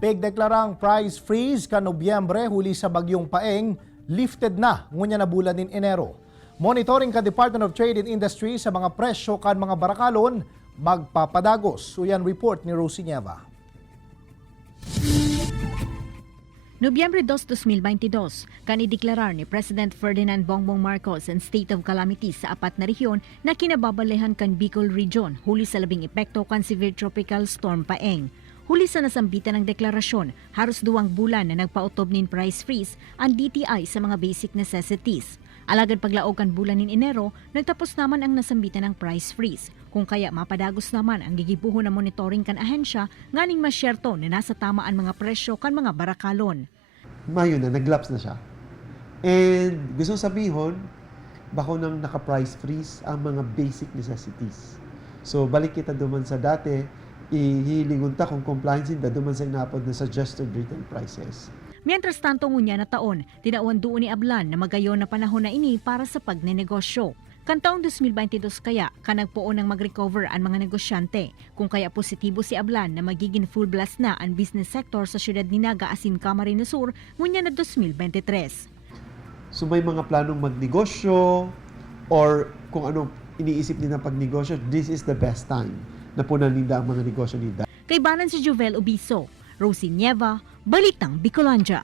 Pigdeklarang price freeze ka Nobyembre huli sa bagyong Paeng, lifted na ngunya na bulan din Enero. Monitoring ka Department of Trade and Industry sa mga presyo kan mga barakalon, magpapadagos. Uyan report ni Rosie Nieva. Nobyembre 2, 2022, kanideklarar ni President Ferdinand Bongbong Marcos ang state of calamity sa apat na rehiyon na kinababalehan kan Bicol Region huli sa labing epekto kan severe tropical storm Paeng. Huli sa nasambitan ng deklarasyon, halos 2 bulan na nagpautob nin price freeze ang DTI sa mga basic necessities. Alagad paglaog kan bulan nin Enero, nagtapos naman ang nasambitan ng price freeze. Kung kaya mapadagos naman ang gigibuho na monitoring kan ahensya, nganing masyerto na nasa tamaan mga presyo kan mga barakalon. Mayo na, nag-lapse na siya. And gusto sabihin, bako nang naka-price freeze ang mga basic necessities. So balik kita duman sa dati, ihilingon ta kung compliance da duman sa inapod na suggested retail prices. Mientras tanto ngunya na taon, tinawan doon ni Ablan na magayon na panahon na ini para sa pagnenegosyo. Kantaong 2022 kaya, kanagpoon ng mag-recover ang mga negosyante. Kung kaya positibo si Ablan na magiging full blast na ang business sector sa siyudad ni Naga asin Camarines Sur ngunya na 2023. So may mga planong magnegosyo or kung ano iniisip nila pagnegosyo, this is the best time na punan nila ang mga negosyo nila. Kay Banan si Jovel Obiso, Rosie Nieva, Balitang Bicolandia.